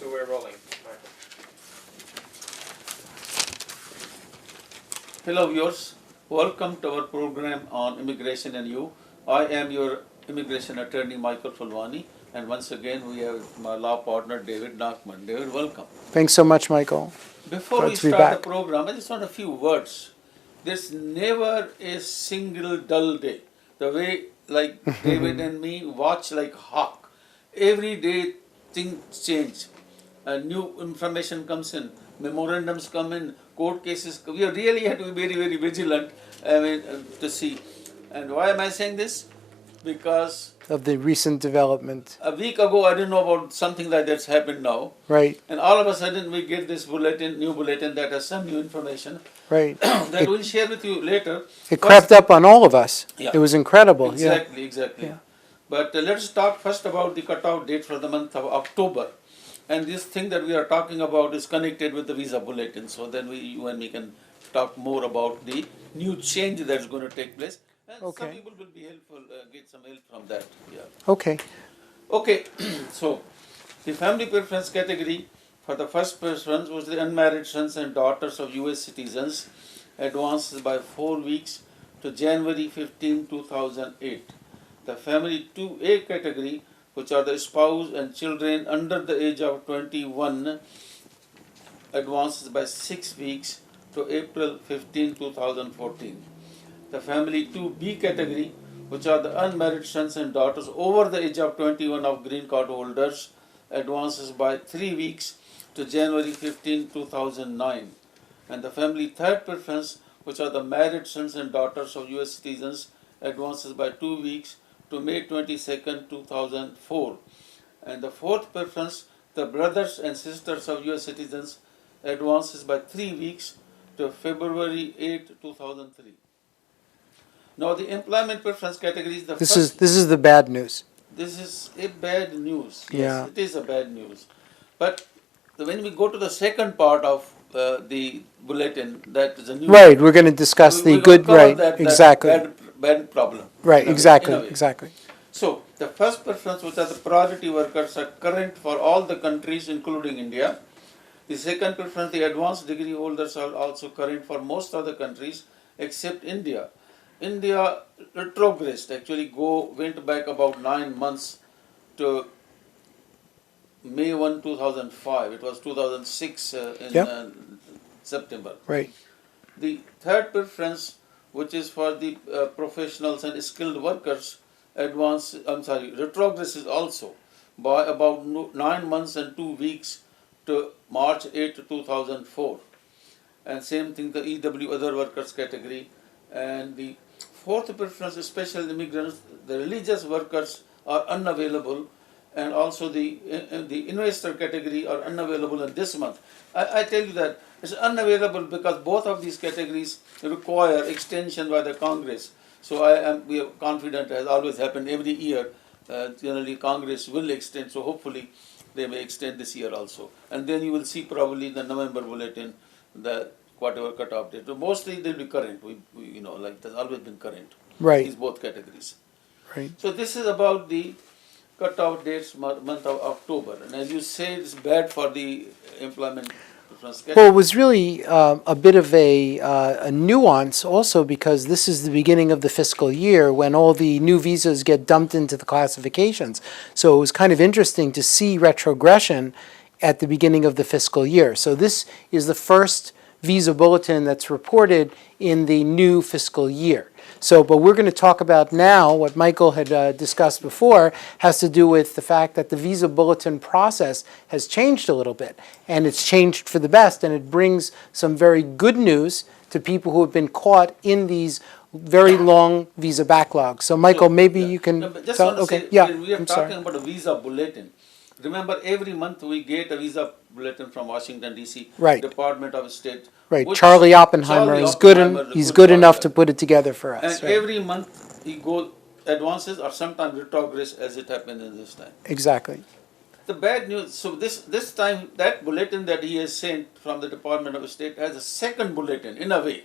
So we're rolling. Hello viewers, welcome to our program on immigration and you. I am your immigration attorney Michael Fulwani, and once again we have my law partner David Nachman. David, welcome. Thanks so much, Michael. Before Glad we to be start the back. program, I just want a few words. There's never a single dull day. The way like David and me watch like hawk. Every day things change. New information comes in, memorandums come in, court cases. We really have to be very, very vigilant to see. And why am I saying this? Because Of the recent development, a week ago I didn't know about something like that's happened now. right, And all of a sudden we get this new bulletin that has some new information right. that we'll share with you later. It crept up on all of us. Yeah. It was incredible. Exactly, exactly. Yeah. But let's talk first about the cutoff date for the month of October. And this thing that we are talking about is connected with the visa bulletin. So then you and me can talk more about the new change that's going to take place. And Okay. some people will be helpful, get some help from that. Yeah. Okay. Okay, so the family preference category for the first preference was the unmarried sons and daughters of US citizens, advances by 4 weeks to January 15, 2008. The family 2A category, which are the spouse and children under the age of 21, advances by 6 weeks to April 15, 2014. The family 2B category, which are the unmarried sons and daughters over the age of 21 of green card holders, advances by 3 weeks to January 15, 2009. And the family third preference, which are the married sons and daughters of US citizens, advances by 2 weeks to May 22, 2004. And the fourth preference, the brothers and sisters of US citizens, advances by 3 weeks to February 8, 2003. Now the employment preference category is the This first. is the bad news. This is a bad news. Yes, Yeah. it is a bad news. But when we go to the second part of the bulletin, that is a new. Right. We're going to discuss the we're gonna good. cover Right. that Exactly. bad problem. Right. in a way- Exactly. in a way. Exactly. So the first preference, which are the priority workers, are current for all the countries, including India. The second preference, the advanced degree holders, are also current for most of the countries except India. India retrogressed, actually went back about 9 months to May 1, 2005. It was 2006 in Yep. September. Right. The third preference, which is for the professionals and skilled workers, retrogresses also by about 9 months and 2 weeks to March 8, 2004. And same thing, the EW other workers category. And the fourth preference, special immigrants, the religious workers are unavailable, and also the investor category are unavailable in this month. I tell you that it's unavailable because both of these categories require extension by the Congress. So we are confident, as always happened every year, generally Congress will extend, so hopefully they may extend this year also. And then you will see probably in the November bulletin the whatever cutoff date. So mostly they'll be current. Like there's always been current. Right. These both categories. Right. So this is about the cutoff dates month of October. And as you say, it's bad for the employment. Well, it was really a bit of a nuance also because this is the beginning of the fiscal year when all the new visas get dumped into the classifications. So it was kind of interesting to see retrogression at the beginning of the fiscal year. So this is the first visa bulletin that's reported in the new fiscal year. So, but we're going to talk about now, what Michael had discussed before, has to do with the fact that the visa bulletin process has changed a little bit, and it's changed for the best, and it brings some very good news to people who have been caught in these very long visa backlogs. So, Michael, maybe you can just tell. want to Okay, say, yeah, when we are I'm talking sorry. about a visa bulletin. Remember, every month we get a visa bulletin from Washington D.C. Right. Department of State. Right, which Charlie Oppenheimer is good. He's good enough to put it together for us. And Right. every month he advances or sometimes retrogress as it happened in this time. Exactly. The bad news. So this time that bulletin that he has sent from the Department of State has a second bulletin in a way.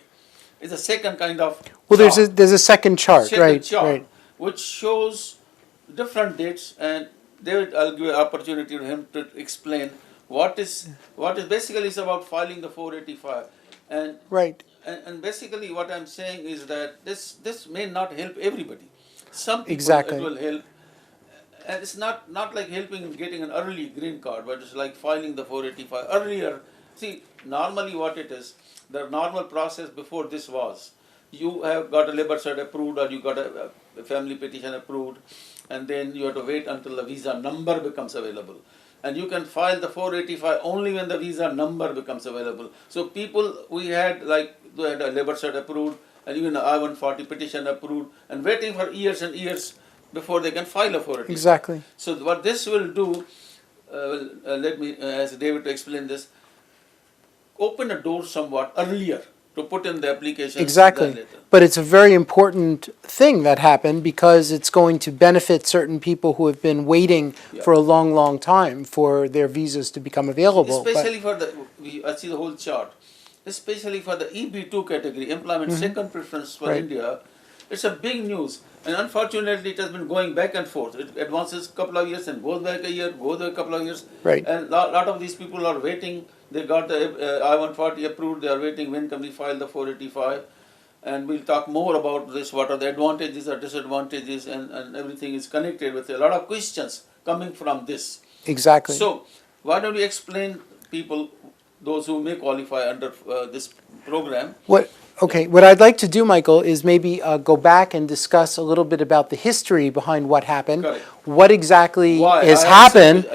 It's a second kind of. Well, chart. there's a second chart, Second right? chart, Right. which shows different dates, and David, I'll give an opportunity to him to explain what is basically is about filing the 485, and Right. and basically what I'm saying is that this may not help everybody. Some people Exactly. it will help, and it's not like helping in getting an early green card, but it's like filing the 485 earlier. See, normally what it is, the normal process before this was, you have got a labor cert approved or you got a family petition approved, and then you have to wait until the visa number becomes available. And you can file the 485 only when the visa number becomes available. So people, we had a labor cert approved and even an I-140 petition approved and waiting for years and years before they can file a 485. Exactly. So what this will do, let me ask David to explain this, open a door somewhat earlier to put in the application Exactly. than later. But it's a very important thing that happened because it's going to benefit certain people who have been waiting for a long, long time for their visas to become available. Especially for the, I see the whole chart, especially for the EB2 category, employment second preference for Right. India, it's a big news. And unfortunately, it has been going back and forth. It advances a couple of years and goes back a year, goes back a couple of years. Right. And a lot of these people are waiting. They got the I-140 approved. They are waiting when can we file the 485. And we'll talk more about this, what are the advantages or disadvantages, and everything is connected with a lot of questions coming from this. Exactly. So, why don't you explain people, those who may qualify under this program? What I'd like to do, Michael, is maybe go back and discuss a little bit about the history behind what happened, Correct. what exactly Why? has I happened.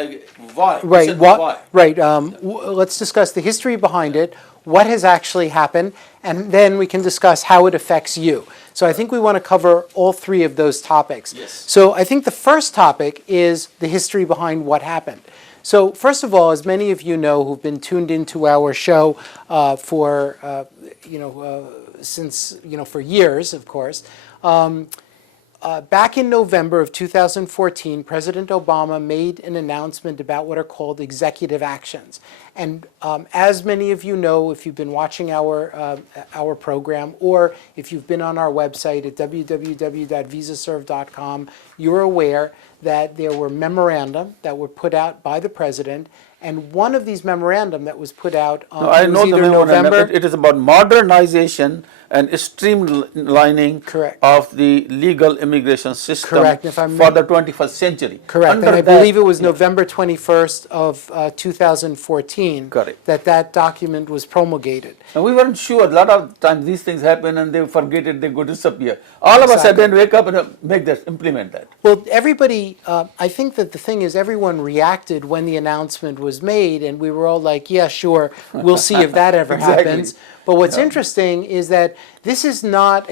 Why? Right. Listen to Why? Right. Let's discuss the history behind it, what has actually happened, and then we can discuss how it affects you. So I think we want to cover all three of those topics. Yes. So I think the first topic is the history behind what happened. So first of all, as many of you know who've been tuned into our show since for years, of course. Back in November of 2014, President Obama made an announcement about what are called executive actions. And as many of you know, if you've been watching our program, or if you've been on our website at www.visaserve.com, you're aware that there were memorandum that were put out by the president. And one of these memorandum that was put out I know the memorandum. November. It is about modernization and streamlining Correct. of the legal immigration system Correct. If I'm for the 21st century. Correct, Under and I that- believe it was November 21st of 2014 Correct. that document was promulgated. And we weren't sure. A lot of times these things happen and they forget it, they go disappear. All of a Exactly. sudden wake up and implement that. Well, everybody, I think that the thing is everyone reacted when the announcement was made, and we were all like, yeah, sure, we'll see if that ever Exactly. happens. But what's interesting is that this is not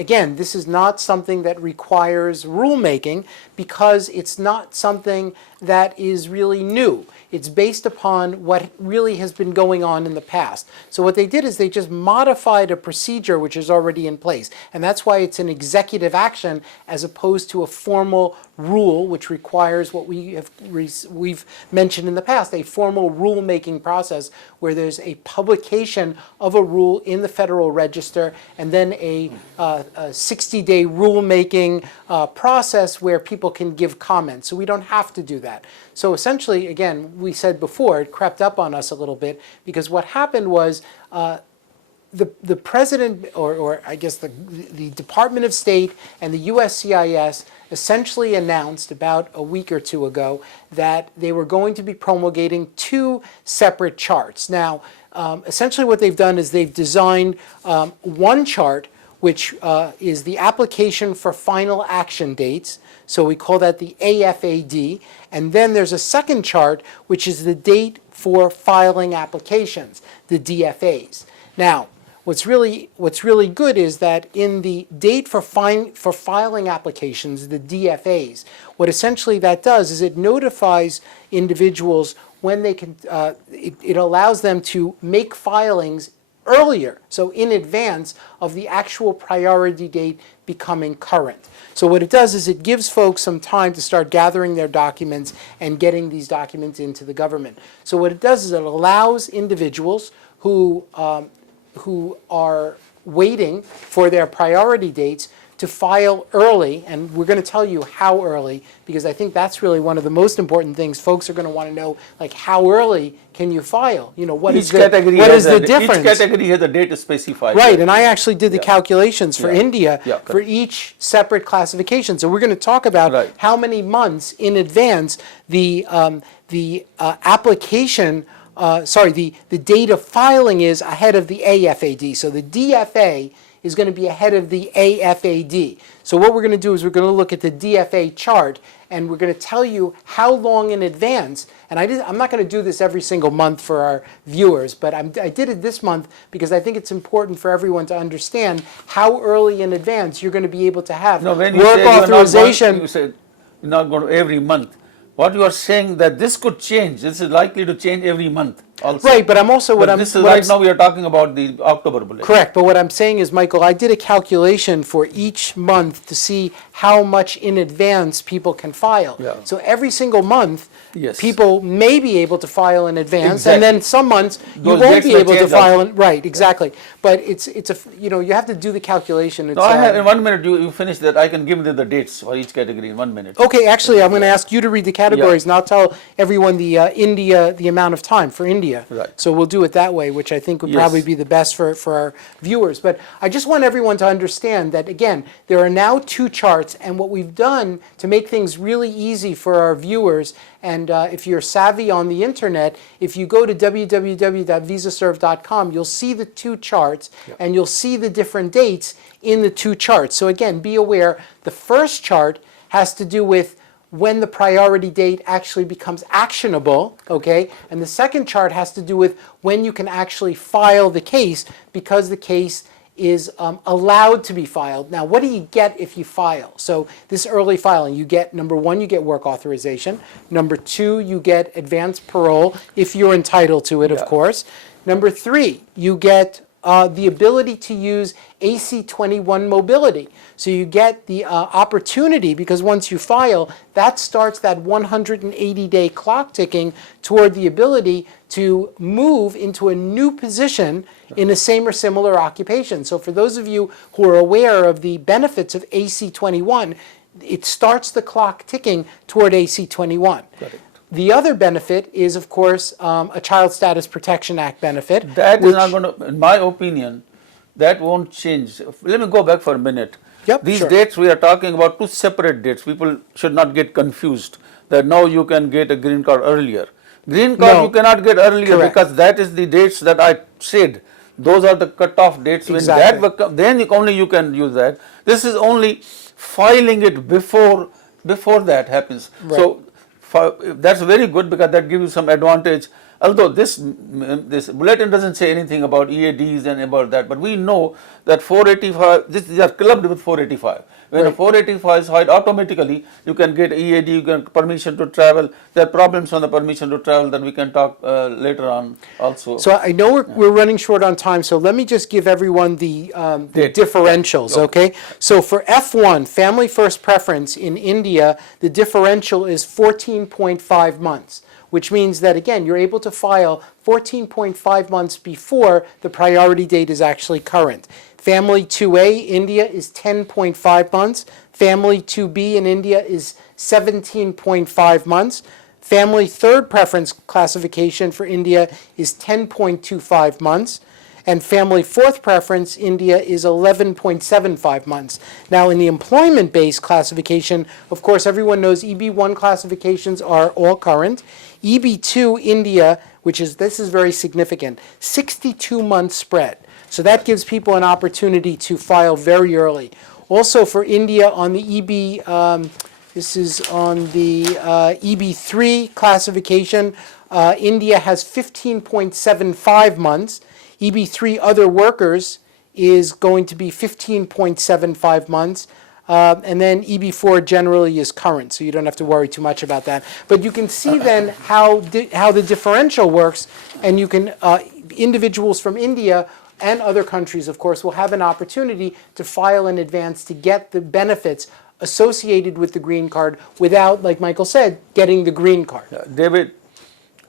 something that requires rulemaking because it's not something that is really new. It's based upon what really has been going on in the past. So what they did is they just modified a procedure which is already in place. And that's why it's an executive action as opposed to a formal rule, which requires what we've mentioned in the past, a formal rulemaking process where there's a publication of a rule in the Federal Register and then a 60-day rulemaking process where people can give comments. So we don't have to do that. So essentially, again, we said before, it crept up on us a little bit because what happened was the president, or I guess the Department of State and the USCIS essentially announced about a week or two ago that they were going to be promulgating two separate charts. Now, essentially what they've done is they've designed one chart which is the application for final action dates. So we call that the AFAD. And then there's a second chart, which is the date for filing applications, the DFAs. Now, what's really good is that in the date for filing applications, the DFAs, what essentially that does is it notifies individuals when they can, it allows them to make filings earlier, so in advance of the actual priority date becoming current. So what it does is it gives folks some time to start gathering their documents and getting these documents into the government. So what it does is it allows individuals who are waiting for their priority dates to file early, and we're going to tell you how early, because I think that's really one of the most important things. Folks are going to want to know, like, how early can you file? You know, what is the difference? Each category has a date specified. Right, and I actually did the calculations for India Yeah, for each separate classification. So we're going to talk about how many months in advance the application, the date of filing is ahead of the AFAD. So the DFA is going to be ahead of the AFAD. So what we're going to do is we're going to look at the DFA chart, and we're going to tell you how long in advance. And I'm not going to do this every single month for our viewers, but I did it this month because I think it's important for everyone to understand how early in advance you're going to be able to have when work authorization. You said you're not going to every month. What you are saying that this could change. This is likely to change every month also. Right, but I'm also now we are talking about the October bulletin. Correct, but what I'm saying is, Michael, I did a calculation for each month to see how much in advance people can file. Yeah. So every single month, Yes. people may be able to file in advance, Exactly. and then some months you Those won't dates be may able to change file. also. Right, exactly. But it's you have to do the calculation. No, I have, in 1 minute you finish that. I can give you the dates for each category in 1 minute. Okay, actually, I'm going to ask you to read the categories, and I'll tell everyone the amount of time for India. Right. So we'll do it that way, which I think would probably be the best for our viewers. But I just want everyone to understand that, again, there are now 2 charts, and what we've done to make things really easy for our viewers, and if you're savvy on the internet, if you go to www.visaserve.com, you'll see the 2 charts, and you'll see the different dates in the 2 charts. So again, be aware, the first chart has to do with when the priority date actually becomes actionable, okay? And the second chart has to do with when you can actually file the case, because the case is allowed to be filed. Now, what do you get if you file? So this early filing, you get, number 1, you get work authorization. Number 2, you get advanced parole, if you're entitled to it, of course. Number 3, you get the ability to use AC-21 mobility. So you get the opportunity, because once you file, that starts that 180-day clock ticking toward the ability to move into a new position in a same or similar occupation. So for those of you who are aware of the benefits of AC-21, it starts the clock ticking toward AC-21. The other benefit is, of course, a Child Status Protection Act benefit. That is not going to, in my opinion, that won't change. Let me go back for a minute. These dates we are talking about 2 separate dates. People should not get confused that now you can get a green card earlier. Green card you cannot get earlier because that is the dates that I said. Those are the cut-off dates. Exactly. When that then only you can use that. This is only filing it before that happens. So that's very good because that gives you some advantage. Although this bulletin doesn't say anything about EADs and about that, but we know that 485, these are clubbed with 485. When a 485 is filed, automatically you can get EAD, you can permission to travel. There are problems on the permission to travel that we can talk later on also. So I know we're running short on time, so let me just give everyone the differentials, okay? So for F1, Family First Preference in India, the differential is 14.5 months. Which means that, again, you're able to file 14.5 months before the priority date is actually current. Family 2A, India, is 10.5 months. Family 2B in India is 17.5 months. Family Third Preference classification for India is 10.25 months. And Family Fourth Preference, India, is 11.75 months. Now, in the employment-based classification, of course, everyone knows EB1 classifications are all current. EB2, India, this is very significant, 62-month spread. So that gives people an opportunity to file very early. Also for India on the this is on the EB3 classification, India has 15.75 months. EB3 other workers is going to be 15.75 months. And then EB4 generally is current, so you don't have to worry too much about that. But you can see then how the differential works, and you can individuals from India and other countries, of course, will have an opportunity to file in advance to get the benefits associated with the green card without, like Michael said, getting the green card. David,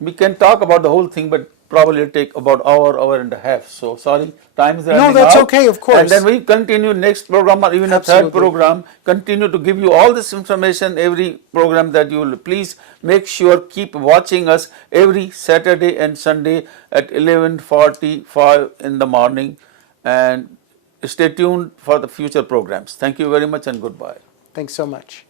we can talk about the whole thing, but probably take about hour and a half. So sorry, time is running out. No, that's okay, of course. And then we continue next program or even a third Absolutely. program, continue to give you all this information every program that you will. Please make sure keep watching us every Saturday and Sunday at 11:45 in the morning, and stay tuned for the future programs. Thank you very much and goodbye. Thanks so much.